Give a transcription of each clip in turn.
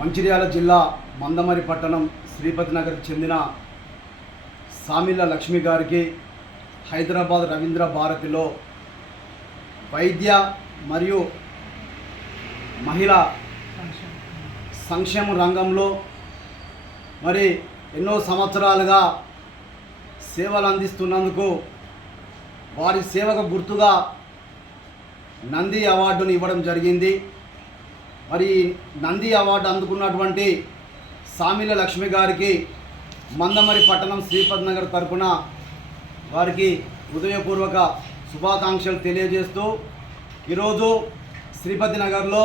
మంచిర్యాల జిల్లా మందమరి పట్టణం శ్రీపతి నగర్కి చెందిన సామిళ్ళ లక్ష్మి గారికి హైదరాబాద్ రవీంద్ర భారతిలో వైద్య మరియు మహిళా సంక్షేమ రంగంలో మరి ఎన్నో సంవత్సరాలుగా సేవలు అందిస్తున్నందుకు వారి సేవకు గుర్తుగా నంది అవార్డును ఇవ్వడం జరిగింది. మరి నంది అవార్డు అందుకున్నటువంటి సామిళ్ళ లక్ష్మి గారికి మందమరి పట్టణం శ్రీపతి నగర్ తరపున వారికి హృదయపూర్వక శుభాకాంక్షలు తెలియజేస్తూ ఈరోజు శ్రీపతి నగర్లో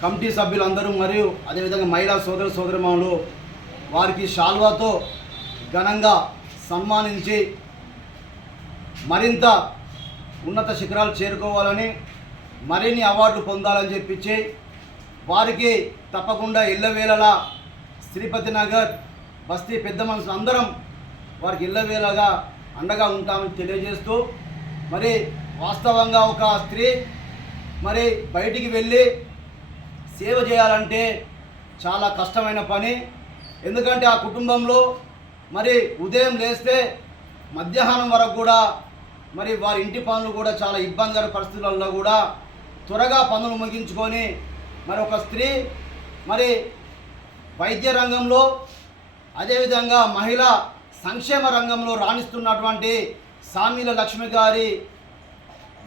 కమిటీ సభ్యులందరూ మరియు అదేవిధంగా మహిళా సోదరమణులు వారికి శాల్వాతో ఘనంగా సన్మానించి మరింత ఉన్నత శిఖరాలు చేరుకోవాలని మరిన్ని అవార్డులు పొందాలని చెప్పించి వారికి తప్పకుండా ఎల్లవేళలా శ్రీపతి నగర్ బస్తీ పెద్ద మనుషులు అందరం వారికి ఎల్లవేళగా అండగా ఉంటామని తెలియజేస్తూ, మరి వాస్తవంగా ఒక స్త్రీ మరి బయటికి వెళ్ళి సేవ చేయాలంటే చాలా కష్టమైన పని. ఎందుకంటే ఆ కుటుంబంలో మరి ఉదయం లేస్తే మధ్యాహ్నం వరకు కూడా మరి వారి ఇంటి పనులు కూడా చాలా ఇబ్బందికర పరిస్థితులలో కూడా త్వరగా పనులు ముగించుకొని మరి ఒక స్త్రీ మరి వైద్య రంగంలో అదేవిధంగా మహిళా సంక్షేమ రంగంలో రాణిస్తున్నటువంటి సామిళ్ళ లక్ష్మి గారి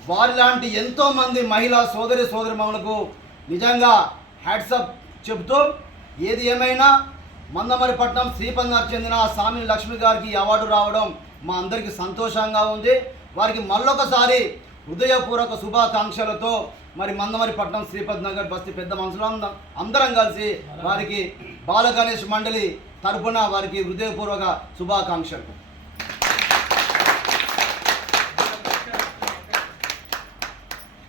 వారిలాంటి ఎంతోమంది మహిళా సోదరిమణులకు నిజంగా హ్యాట్సప్ చెబుతూ, ఏది ఏమైనా మందమరి పట్టణం శ్రీపతి నగర్కి చెందిన సామిళ్ళ లక్ష్మి గారికి అవార్డు రావడం మా అందరికీ సంతోషంగా ఉంది. వారికి మళ్ళొకసారి హృదయపూర్వక శుభాకాంక్షలతో మరి మందమరి పట్టణం శ్రీపతి నగర్ బస్తీ పెద్ద మనుషులు అందరం కలిసి వారికి బాల గణేష్ మండలి తరపున వారికి హృదయపూర్వక శుభాకాంక్షలు.